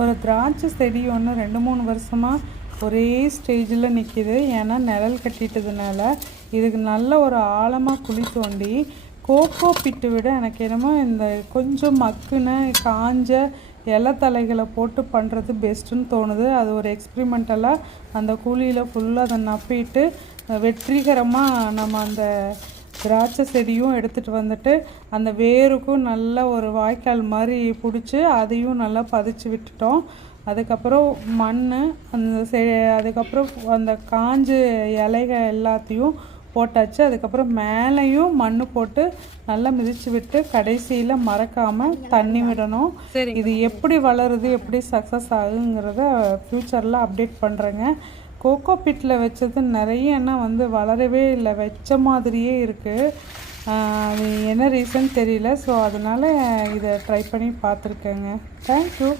ஒரு திராட்சை செடி ஒன்று 2-3 வருஷமாக ஒரே ஸ்டேஜில் நிற்கிது. ஏன்னா நிழல் கட்டிட்டதுனால இதுக்கு நல்ல ஒரு ஆழமாக குழி தோண்டி கோகோ பிட்டு விட எனக்கு என்னமோ இந்த கொஞ்சம் மக்குன காஞ்ச இலத்தலைகளை போட்டு பண்ணுறது பெஸ்ட்டுன்னு தோணுது. அது ஒரு எக்ஸ்பிரிமெண்டலாக அந்த குழியில் ஃபுல்லாக அதை நப்பிட்டு வெற்றிகரமாக நம்ம அந்த திராட்சை செடியும் எடுத்துகிட்டு வந்துட்டு அந்த வேருக்கும் நல்ல ஒரு வாய்க்கால் மாதிரி பிடிச்சி அதையும் நல்லா பதிச்சு விட்டுட்டோம். அதுக்கப்புறம் மண் அந்த அதுக்கப்புறம் அந்த காஞ்ச இலைகள் எல்லாத்தையும் போட்டாச்சு. அதுக்கப்புறம் மேலேயும் மண் போட்டு நல்லா மிதித்து விட்டு கடைசியில் மறக்காமல் தண்ணி விடணும். இது எப்படி வளருது, எப்படி சக்ஸஸ் ஆகுங்கிறத ஃப்யூச்சரில் அப்டேட் பண்ணுறேங்க. கோகோ பிட்டில் வச்சது நிறையன்னா வளரவே இல்லை, வச்ச மாதிரியே இருக்குது. அது என்ன ரீசன் தெரியல. ஸோ அதனால் இதை ட்ரை பண்ணி பார்த்துருக்கேங்க. தேங்க்யூ.